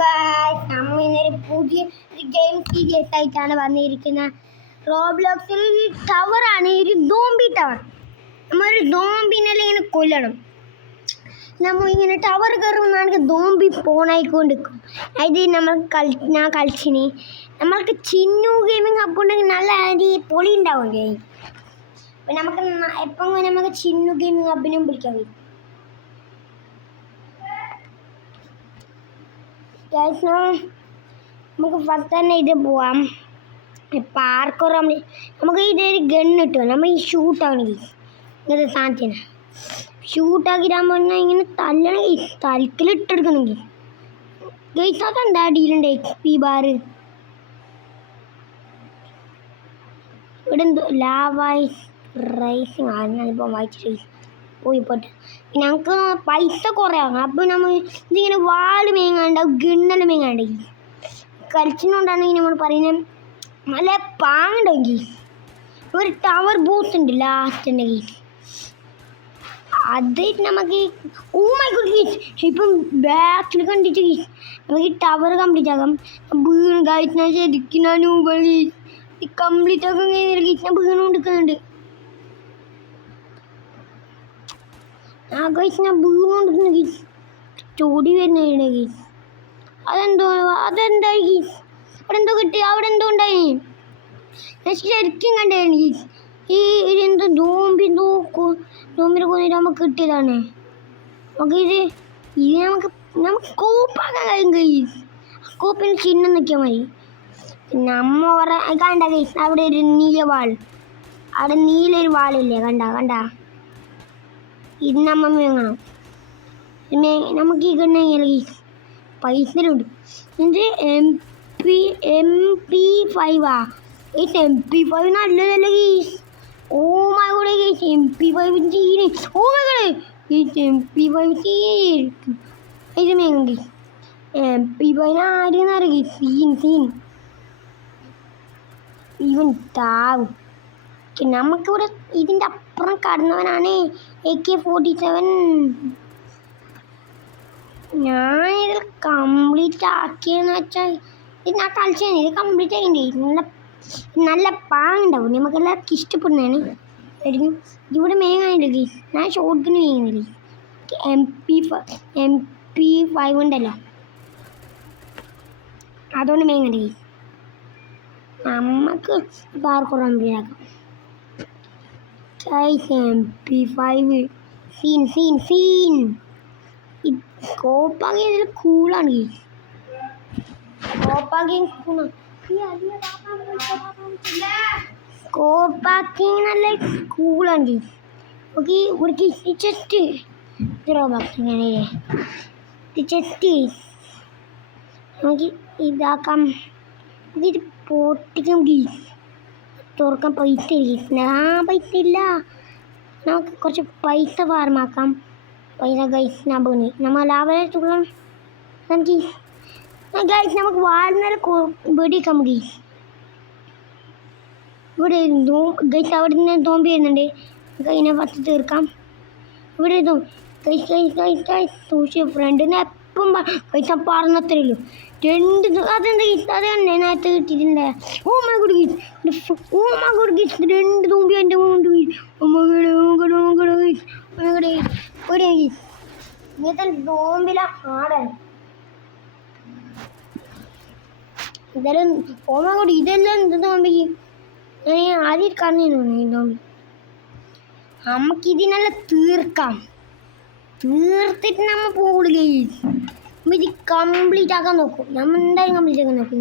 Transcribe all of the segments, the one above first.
Guys, നമ്മൾ ഇന്നൊരു പുതിയ ഗെയിം സീരീസ് ആയിട്ടാണ് വന്നിരിക്കുന്നത്. റോബ്ലോക്സിൽ ഒരു ടവറാണ്, ഒരു സോംബി ടവർ. നമ്മളൊരു സോംബിനെല്ലാം ഇങ്ങനെ കൊല്ലണം. നമ്മൾ ഇങ്ങനെ ടവർ കയറുമ്പോഴാണെങ്കിൽ സോംബി ഫോണായിക്കൊണ്ടിരിക്കും. അത് ഞാൻ കളിച്ചിന്. നമ്മൾക്ക് ചിന്നു ഗെയിമിങ് ഹബ് ഉണ്ടെങ്കിൽ നല്ല പൊളി ഉണ്ടാവും ഗെയിം. അപ്പം നമുക്ക് ചിന്നു ഗെയിമിങ് ഹബിനും വിളിക്കാൻ കഴിയും. നമുക്ക് ഫസ്റ്റ് തന്നെ ഇത് പോവാം. പാർക്കർ നമുക്ക് ഇതൊരു ഗണ്ണ് കിട്ടും. നമ്മൾ ഈ ഷൂട്ടാണെങ്കിൽ ഇങ്ങനത്തെ സാധനത്തിന് ഷൂട്ടാക്കിടാൻ പറഞ്ഞാൽ ഇങ്ങനെ തല്ലണമെങ്കിൽ തലക്കിലിട്ടെടുക്കണമെങ്കിൽ ഗൈസാത്ത എന്താ അടിയിലുണ്ട് HP ബാർ. ഇവിടെ എന്തോ ലാവായി റൈസിങ് ഞാനിപ്പോൾ വായിച്ചിട്ട് പോയി പോട്ടെ. ഞങ്ങൾക്ക് പൈസ കുറേ ആകും. അപ്പോൾ നമ്മൾ ഇതിങ്ങനെ വാള് മേങ്ങാണ്ടാവും, ഗണ്ണെല്ലാം മേങ്ങാണ്ടെങ്കിൽ കളിച്ചിട്ടുണ്ടാണെങ്കിൽ നമ്മൾ പറയുന്നത് നല്ല പാങ്ങുണ്ടെങ്കിൽ ഒരു ടവർ ബൂത്ത് ഉണ്ട് ലാസ്റ്റ് ഉണ്ടെങ്കിൽ അത് നമുക്ക് ഇപ്പം ബാക്കിൽ കണ്ടിട്ട് നമുക്ക് ഈ ടവർ കംപ്ലീറ്റ് ആക്കാം. വീണ് കഴിച്ചാൽ ശരിക്കും കംപ്ലീറ്റ് ആക്കാൻ കഴിയുന്നില്ല. വീണുകൊണ്ടിരിക്കുന്നുണ്ട്. ഞാൻ വീണുകൊണ്ടിരിക്കുന്ന ചോടി വരുന്നുണ്ട്. അതെന്തായി അവിടെ എന്തോ കിട്ടി, അവിടെ എന്തോ ഉണ്ടായി. ഞാൻ ശരിക്കും കണ്ടായിരുന്നു ഈ എന്തോ നോമ്പിനെ കൊന്നിട്ട് നമുക്ക് കിട്ടിയതാണ്. നമുക്ക് കോപ്പാക്കാൻ കഴിയും. കോപ്പിന് ചിഹ്നം നിൽക്കാൻ മതി. നമ്മ കണ്ട കൈസ് അവിടെ ഒരു നീല വാൾ, അവിടെ നീലൊരു വാളില്ലേ, കണ്ട ഇത് നമ്മ വേങ്ങണം. പിന്നെ നമുക്ക് ഈ കണ്ടെങ്കിൽ പൈസയിലുണ്ട്. ഇത് MP5 MP5 നല്ലതല്ല guys. Oh my god guys, MP5 oh my god guys, MP5 ഇത് മേങ്ങി. MP5 ആരെന്നറിയ സീൻ ഇവൻ താവും. നമുക്കിവിടെ ഇതിൻ്റെ അപ്പുറം കടന്നവനാണ് AK-47. ഞാനിത് കംപ്ലീറ്റ് ആക്കിയെന്ന് വെച്ചാൽ ഇത് ഞാൻ കളിച്ചാൽ ഇത് കംപ്ലീറ്റ് ആയിട്ടുണ്ട്. നല്ല പാങ്ങുണ്ടാവും, നമുക്കെല്ലാവർക്കും ഇഷ്ടപ്പെടുന്നതാണ്. ഇവിടെ മേങ്ങാനില്ല, ഞാൻ ഷോട്ടിന് മേങ്ങുന്നില്ല. MP5 ഉണ്ടല്ലോ, അതുകൊണ്ട് മേങ്ങണ്ട. നമുക്ക് പാർക്കർ കംപ്ലീറ്റ് ആക്കാം. MP5 scene കോപ്പാക്കിയതിൽ കൂളാണ്. കോപ്പാക്കി നല്ല കൂളാണ്. ഓക്കെ, ഇവിടേക്ക് ചെസ്റ്റ് ചെസ്റ്റ് നമുക്ക് ഇതാക്കാം. ഇത് പൊട്ടിക്കും. തുറക്കാൻ പൈസ ഇല്ല. നമുക്ക് കുറച്ച് പൈസ ഫാർമാക്കാം. പൈസ ഗൈസ് നമ്മൾ ലാഭം തുള്ളണം. നമുക്ക് വാഴുന്നേരം വെടിക്കാം ഗൈസ്. ഇവിടെ ഗൈസ് അവിടെ നിന്ന് തോമ്പി വരുന്നുണ്ട്. അതിനെ പത്ത് തീർക്കാം. ഇവിടെ സൂക്ഷിച്ച് ഫ്രണ്ടിനെ എപ്പം പൈസ പറഞ്ഞത്രേ ഉള്ളൂ. അതെന്താ ഗീസ്, അത് തന്നെ നേരത്തെ കിട്ടിയിട്ടുണ്ട്. ഓ മൈ ഗോഡ് ഗീസ്, 2 തോമ്പി എൻ്റെ മുണ്ട് ഗീസ്. ഇങ്ങനത്തെ തോമ്പില ആടാണ് ഇതെല്ലാം. ഓ മൈ ഗോഡ്, ഇതെല്ലാം എന്ത് തോമ്പി? ഞാൻ ആദ്യം കറഞ്ഞു ഈ തോമ്പി. നമുക്കിതിനെല്ലാം തീർത്തിട്ട് നമ്മ പോകുകയും ഇത് കംപ്ലീറ്റ് ആക്കാൻ നോക്കും. നമ്മൾ എന്തായാലും കംപ്ലീറ്റ് ആക്കാൻ നോക്കും.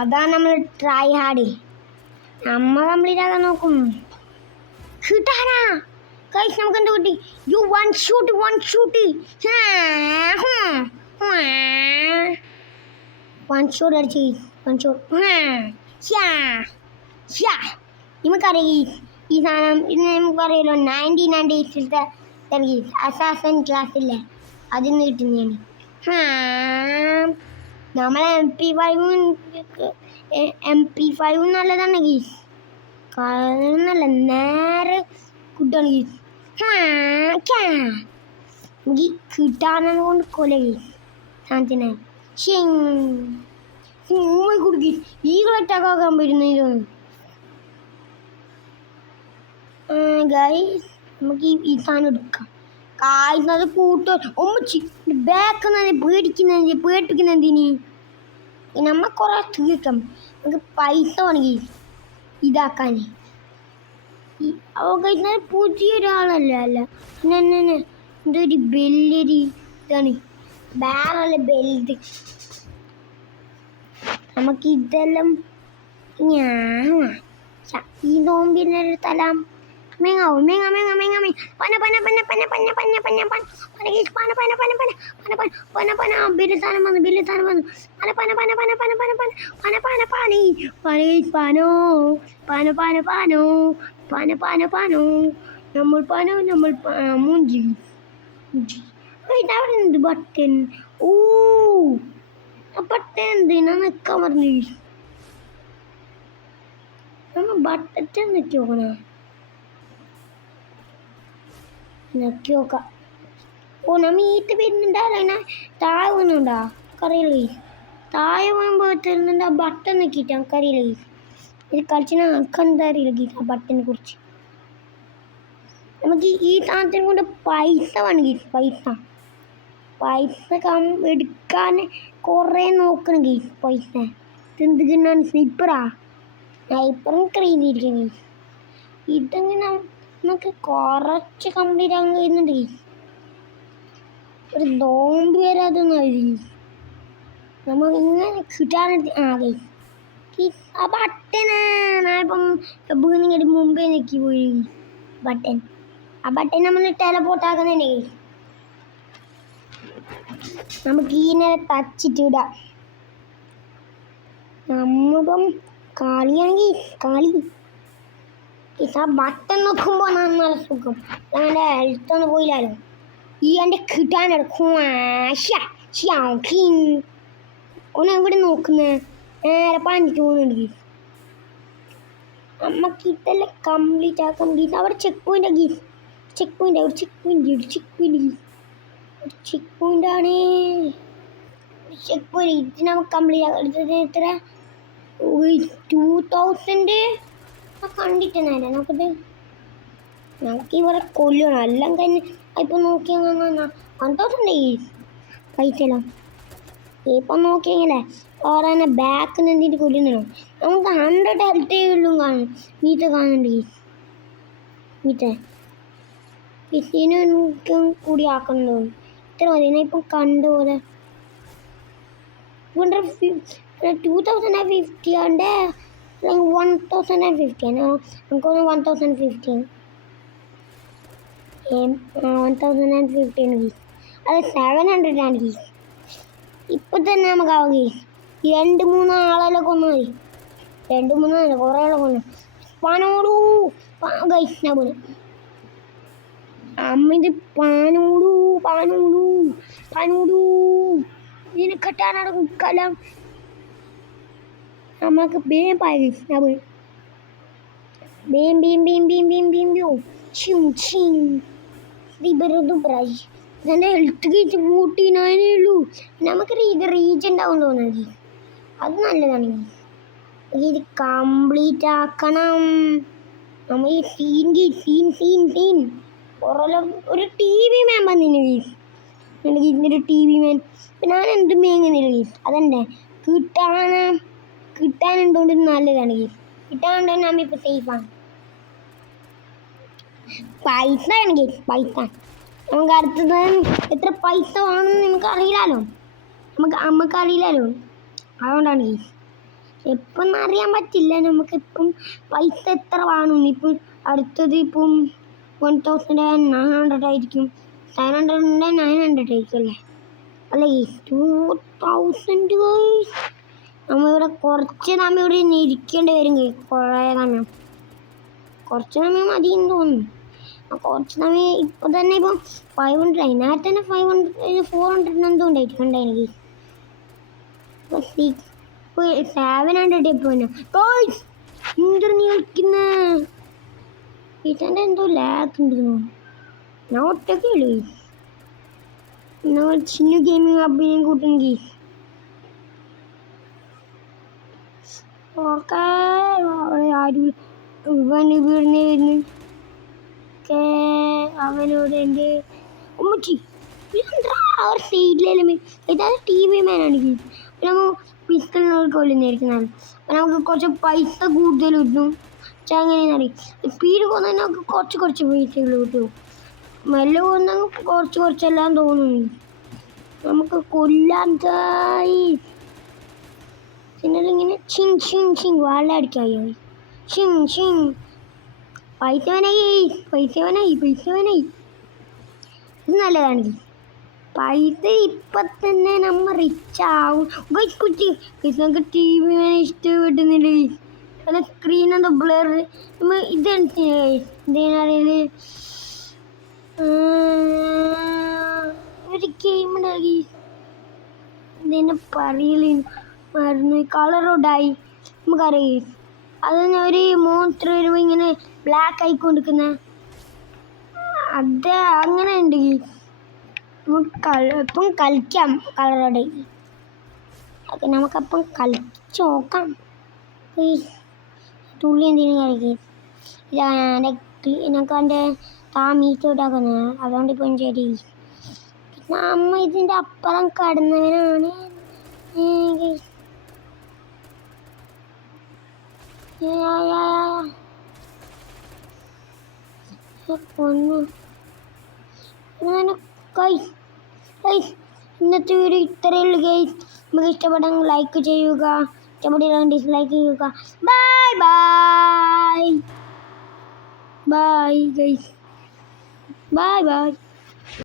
അതാണ് നമ്മൾ ട്രൈ ഹാർഡ്. നമ്മൾ കംപ്ലീറ്റ് ആക്കാൻ നോക്കും. കിട്ടാനാ കഴിച്ച് നമുക്ക് എന്താ കിട്ടി? വൺ ഷൂട്ട് അടിച്ച് നമുക്കറിയാം ഈ സാധനം. ഇത് നമുക്കറിയാലോ 1998 അസാസൻ ക്ലാസ്സില്ലേ, അതിന്ന് കിട്ടുന്നതാണ്. നമ്മളെ MP5 നല്ലതാണ് ഗീസ്. നല്ല നേരെ കിട്ടാണ് ഗീസ്. കിട്ടാനെ കൊണ്ട് കൊല ഗീസ്. സാധനത്തിനെ കൊടുക്കി ഈകൾ അറ്റാക്കാൻ വരുന്നതിലൊന്നും ഗൈസ് നമുക്ക് ഈ സാധനം എടുക്കാം കായ്ക്കുന്നത് കൂട്ടോ ഒമ്മച്ചി ബാക്ക് പേടിപ്പിക്കുന്നതിന് നമ്മൾ കുറേ തീർക്കാം നമുക്ക് പൈസ വേണമെങ്കിൽ ഇതാക്കാൻ അവ കഴിക്കുന്നത് പുതിയൊരാളല്ല അല്ല പിന്നെ എന്തൊരു ബെല്ലരി ഇതാണ് വേറെ ബെൽറ്റ് നമുക്ക് ഇതെല്ലാം ഞാൻ ഈ നോമ്പിൻ്റെ തലാം മെങ്ങാവും മെങ്ങ മെങ്ങ മെങ്ങ മെങ്ങ പന പന പന പന പന പന പന പന പന പന പന പന പന പന പന പന ബില്ലുസാനം വന്നു പന പന പന പന പന പന പന പന പന പാനി പന പാനോ പന പന പാനോ പന പന പാനോ നമ്മൾ മൂഞ്ചി അവിടെ എന്ത് ബട്ടൻ ഓ ആ ബട്ടൻ എന്തിനാ നിൽക്കാൻ പറഞ്ഞു നമ്മൾ ബട്ടൻ നിൽക്കി നോക്കണേ നക്കി നോക്കാം ഓ നമ്മ ഈത്ത് വരുന്നുണ്ടാവില്ല താഴെ വീണുണ്ടാ കറിയില്ല താഴെ വീഴുമ്പോൾ തരുന്നുണ്ട് ആ ബട്ടൺ നോക്കിയിട്ട് നമുക്കറിയില്ല ഇത് കളിച്ചിട്ട് നമുക്കെന്താ അറിയില്ല ആ ബട്ടനെ കുറിച്ച് നമുക്ക് ഈ സാധനത്തിനെ കൊണ്ട് പൈസ വേണമെങ്കിൽ പൈസ എടുക്കാൻ കുറേ നോക്കണമെങ്കിൽ പൈസ എന്തിനാണ് സ്നൈപ്പറും ക്രീതിയിരിക്കുന്നത് ഇതെങ്ങനെ നമുക്ക് കുറച്ച് കംപ്ലീറ്റ് ആകാൻ കഴിയുന്നുണ്ട് ഒരു നോമ്പ് വരാതൊന്നും ആയിരിക്കും നമ്മൾ ഇങ്ങനെ കിട്ടാൻ ആ ബട്ടന് ഞാനിപ്പം വീണിങ്ങോട്ട് മുമ്പേ നിൽക്കി പോയി ബട്ടൻ ആ ബട്ടൻ നമ്മൾ ടെലപ്പോർട്ട് ആക്കുന്നുണ്ടേ നമുക്ക് ഇതിനെ തച്ചിട്ട് ഇടാം നമ്മളിപ്പം കളി ആ ബട്ടൺ നോക്കുമ്പോൾ നല്ല സുഖം അങ്ങനെ ഹെൽത്തൊന്നും പോയില്ലാലോ ഈ എൻ്റെ കിട്ടാനെടുക്കും ഒന്ന് എവിടെ നോക്കുന്നത് നേരെ പണിക്ക് പോകുന്നുണ്ട് നമുക്ക് ഇതെല്ലാം കംപ്ലീറ്റ് ആക്കാൻ ഗീസ് അവിടെ ചെക്ക് പോയിൻ്റ് ആണ് ഇത് നമുക്ക് കംപ്ലീറ്റ് ആക്കാം എത്ര 2000 കണ്ടിട്ടുണ്ടായില്ല നമുക്ക് ഇവിടെ കൊല്ലണം എല്ലാം കഴിഞ്ഞ് ഇപ്പം നോക്കിയാൽ 1000 പൈസല്ലോ ഇപ്പം നോക്കിയെങ്കിലേ അവിടെ തന്നെ ബാക്കിൽ നിന്നിട്ട് കൊല്ലുന്നോ നമുക്ക് 100 ഹെൽത്തേ ഉള്ളൂ കാണും മീറ്റ കാണുന്നുണ്ട് ഇതിനെ കൂടി ആക്കണം തോന്നുന്നു ഇത്ര മതി ഞാൻ ഇപ്പം കണ്ടുപോലെ 2050 ഉണ്ട് അല്ലെങ്കിൽ 1050 നമുക്കൊന്ന് 1015 1015 അത് 700 ആണ് ഗീസ് ഇപ്പം തന്നെ നമുക്ക് ആവുക 2-3 ആളെല്ലാം കൊന്നു മതി 2-3 ആളെ കുറേ ആളെ കൊന്നു പാനോടൂ ഗൈസ് ഞാൻ പോലും അമ്മ ഇത് പാനോടൂ ഇതിനെ കെട്ടാനാണ് കലം നമുക്ക് ബേം പായ ഞാൻ പോയി എൻ്റെ ഹെൽത്ത് കഴിച്ച് 49 ഉള്ളൂ നമുക്ക് ഇത് റീച്ച് ഉണ്ടാവും തോന്നുന്നത് അത് നല്ലതാണെങ്കിൽ ഇത് കംപ്ലീറ്റ് ആക്കണം നമ്മൾ ഈ സീൻ പുറം ഒരു TV മാൻ വന്നിന് എനിക്ക് ഇതിൻ്റെ TV മാൻ ഇപ്പം ഞാൻ എന്ത് മേങ്ങുന്നില്ല അതെന്നെ കിട്ടാനുണ്ടോണ്ട് നല്ലതാണ് കിട്ടാനുണ്ടോ നമ്മിപ്പോൾ സേഫാണ് പൈസ ആണെങ്കിൽ പൈസ നമുക്ക് അടുത്തത് എത്ര പൈസ വേണമെന്ന് നമുക്കറിയില്ലല്ലോ നമുക്കറിയില്ലല്ലോ അതുകൊണ്ടാണ് എപ്പം അറിയാൻ പറ്റില്ല നമുക്കിപ്പം പൈസ എത്ര വേണം ഇപ്പം അടുത്തത് ഇപ്പം 1900 ആയിരിക്കും 700 ഉണ്ട് 900 ആയിരിക്കും അല്ലേ അല്ലേ 2000 നമ്മളിവിടെ കുറച്ച് ഇവിടെ ഇരിക്കേണ്ടി വരും കുറച്ച് സമയം മതിയെന്ന് തോന്നുന്നു കുറച്ച് സമയം ഇപ്പോൾ തന്നെ ഇപ്പം 500 അതിനകത്ത് തന്നെ 400 എന്തോ ഉണ്ടായിട്ടുണ്ട് എനിക്ക് ഇപ്പോൾ 700 ഇപ്പോൾ എന്തൊരു നിൽക്കുന്ന ഇതെൻ്റെ എന്തോ ലാഗ് ഉണ്ട് ഞാൻ ഒറ്റയ്ക്കേ ഉള്ളൂ നമ്മൾ ചിന്നു ഗെയിമിംഗ് അഭിനയം കൂട്ടും ഗെയ്സ്. ഓക്കെ ആരും ഇവന് വീടിന് വരുന്നു. അവനോട് എൻ്റെ ഉമ്മച്ചി ആ ഒരു സൈഡിലെല്ലാം ഇതാണ് ടി വി മാനാണ് ഗെയ്സ്. നമ്മൾ പിസ്റ്റലിനോട് കൊല്ലുന്നതായിരിക്കുന്നതാണ്. നമുക്ക് കുറച്ച് പൈസ കൂടുതൽ കിട്ടും. പക്ഷെ അങ്ങനെയെന്ന് അറിയാം. സ്പീഡ് പോകുന്നതിന് നമുക്ക് കുറച്ച് പൈസകൾ കിട്ടും. മെല്ലെ പോകുന്ന കുറച്ചെല്ലാം തോന്നുന്നു. നമുക്ക് കൊല്ലാതായി പിന്നെ ഇങ്ങനെ ചിങ് വാള അടിക്കായി ചിങ് പൈസവനായി ഇത് നല്ലതാണ്. പൈസ ഇപ്പം തന്നെ നമ്മൾ റിച്ച് ആവും. കുറ്റി നമുക്ക് ടി വി ഇഷ്ടപ്പെട്ടുന്നില്ല. അല്ല സ്ക്രീൻ എന്താ ബ്ലർ ഇതറിയില്ല. ഒരു ഗെയിം ഉണ്ടാക്കി ഇതിനെ പറയല് മറന്നു. കളറോടായി നമുക്കറിയാം. അതെന്നെ ഒരു മോൺസ്റ്റർ വരുമ്പോൾ ഇങ്ങനെ ബ്ലാക്ക് ആയിക്കൊണ്ടിരിക്കുന്ന അത് അങ്ങനെ ഉണ്ട്. ഇപ്പം കളിക്കാം കളറോടെ. അത് നമുക്കപ്പം കളിച്ച് നോക്കാം. തുള്ളി എന്തെങ്കിലും കളിക്കും. എനിക്ക് എൻ്റെ മീറ്റോട്ടാക്കുന്നത്. അതുകൊണ്ട് ഇപ്പം ശരി. നമ്മ ഇതിൻ്റെ അപ്പുറം കടന്നവനാണ്. ഇന്നത്തെ വീഡിയോ ഇത്രയേ ഉള്ളൂ ഗൈസ്. നമുക്ക് ഇഷ്ടപ്പെട്ടെങ്കിൽ ലൈക്ക് ചെയ്യുക, ഇഷ്ടപ്പെട്ടില്ലെങ്കിൽ ഡിസ്ലൈക്ക് ചെയ്യുക. Bye guys. ബൈ.